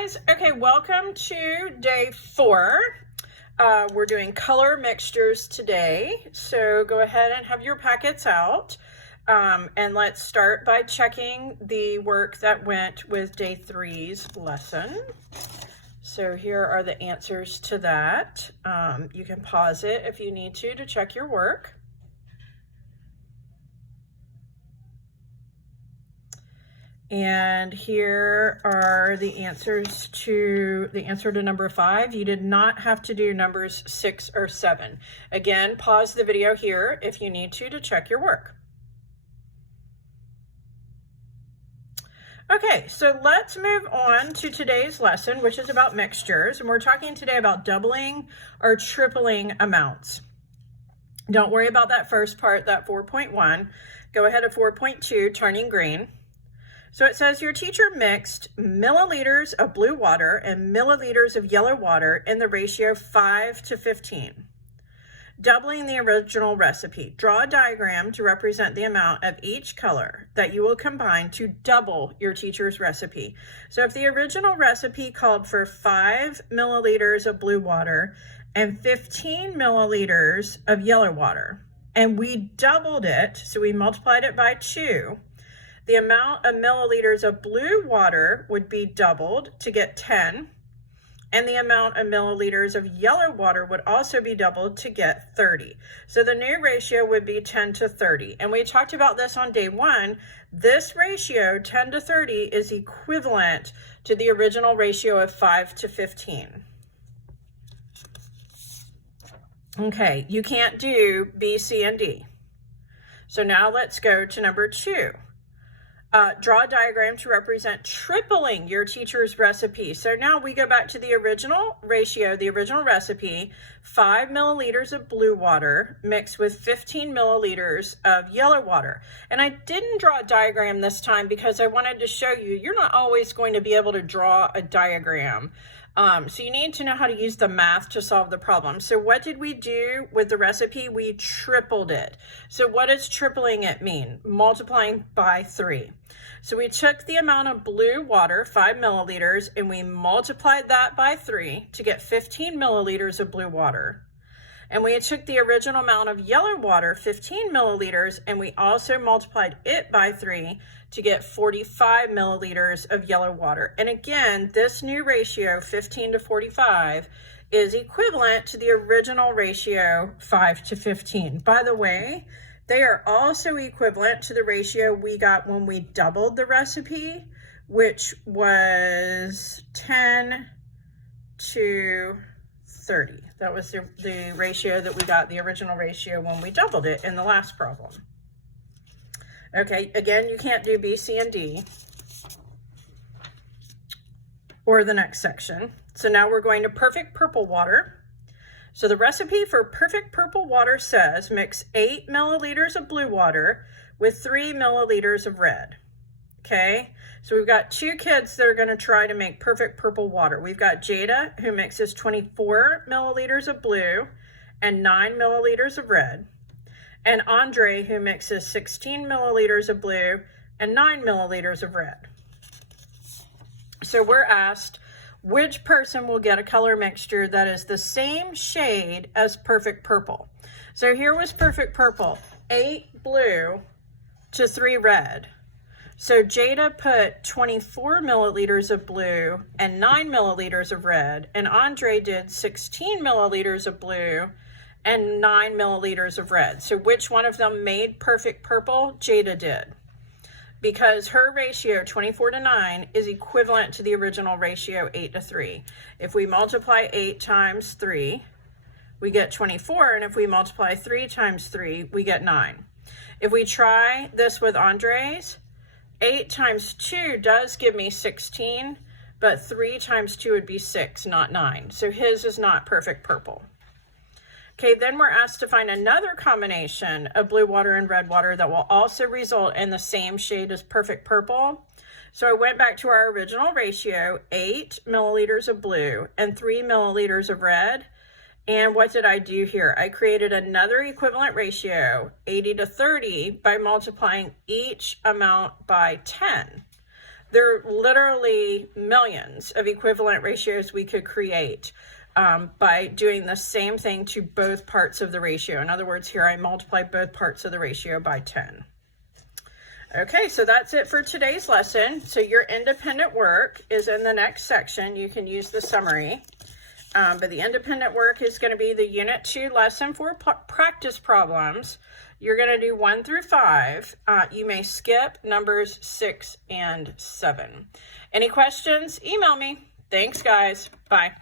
guys. Okay, welcome to day 4. We're doing color mixtures today. So go ahead and have your packets out. And let's start by checking the work that went with day 3's lesson. So here are the answers to that. You can pause it if you need to check your work. And here are the answers to the answer to number 5. You did not have to do numbers 6 or 7. Again, pause the video here if you need to check your work. Okay, so let's move on to today's lesson, which is about mixtures. And we're talking today about doubling or tripling amounts. Don't worry about that first part, that 4.1. Go ahead to 4.2, turning green. So it says your teacher mixed milliliters of blue water and milliliters of yellow water in the ratio 5:15. Doubling the original recipe. Draw a diagram to represent the amount of each color that you will combine to double your teacher's recipe. So if the original recipe called for 5 milliliters of blue water and 15 milliliters of yellow water, and we doubled it, so we multiplied it by 2, the amount of milliliters of blue water would be doubled to get 10, and the amount of milliliters of yellow water would also be doubled to get 30. So the new ratio would be 10 to 30. And we talked about this on day 1. This ratio, 10 to 30, is equivalent to the original ratio of 5:15. Okay, you can't do B, C, and D. So now let's go to number 2. Draw a diagram to represent tripling your teacher's recipe. So now we go back to the original ratio, the original recipe, 5 milliliters of blue water mixed with 15 milliliters of yellow water. And I didn't draw a diagram this time because I wanted to show you, you're not always going to be able to draw a diagram. So you need to know how to use the math to solve the problem. So what did we do with the recipe? We tripled it. So what does tripling it mean? Multiplying by 3. So we took the amount of blue water, 5 milliliters, and we multiplied that by 3 to get 15 milliliters of blue water. And we took the original amount of yellow water, 15 milliliters, and we also multiplied it by 3 to get 45 milliliters of yellow water. And again, this new ratio, 15 to 45, is equivalent to the original ratio, 5:15. By the way, they are also equivalent to the ratio we got when we doubled the recipe, which was 10 to 30. That was the ratio that we got, the original ratio when we doubled it in the last problem. Okay, again, you can't do B, C, and D or the next section. So now we're going to perfect purple water. So the recipe for perfect purple water says mix 8 milliliters of blue water with 3 milliliters of red. Okay, so we've got 2 kids that are going to try to make perfect purple water. We've got Jada, who mixes 24 milliliters of blue and 9 milliliters of red, and Andre, who mixes 16 milliliters of blue and 9 milliliters of red. So we're asked, which person will get a color mixture that is the same shade as perfect purple? So here was perfect purple, 8 blue to 3 red. So Jada put 24 milliliters of blue and 9 milliliters of red, and Andre did 16 milliliters of blue and 9 milliliters of red. So which one of them made perfect purple? Jada did, because her ratio, 24 to 9, is equivalent to the original ratio, 8 to 3. If we multiply 8 times 3, we get 24, and if we multiply 3 times 3, we get 9. If we try this with Andre's, 8 times 2 does give me 16, but 3 times 2 would be 6, not 9. So his is not perfect purple. Okay, then we're asked to find another combination of blue water and red water that will also result in the same shade as perfect purple. So I went back to our original ratio, 8 milliliters of blue and 3 milliliters of red. And what did I do here? I created another equivalent ratio, 80 to 30, by multiplying each amount by 10. There are literally millions of equivalent ratios we could create by doing the same thing to both parts of the ratio. In other words, here I multiply both parts of the ratio by 10. Okay, so that's it for today's lesson. So your independent work is in the next section. You can use the summary. But the independent work is going to be the Unit 2 Lesson 4 practice problems. You're going to do 1 through 5. You may skip numbers 6 and 7. Any questions? Email me. Thanks, guys. Bye.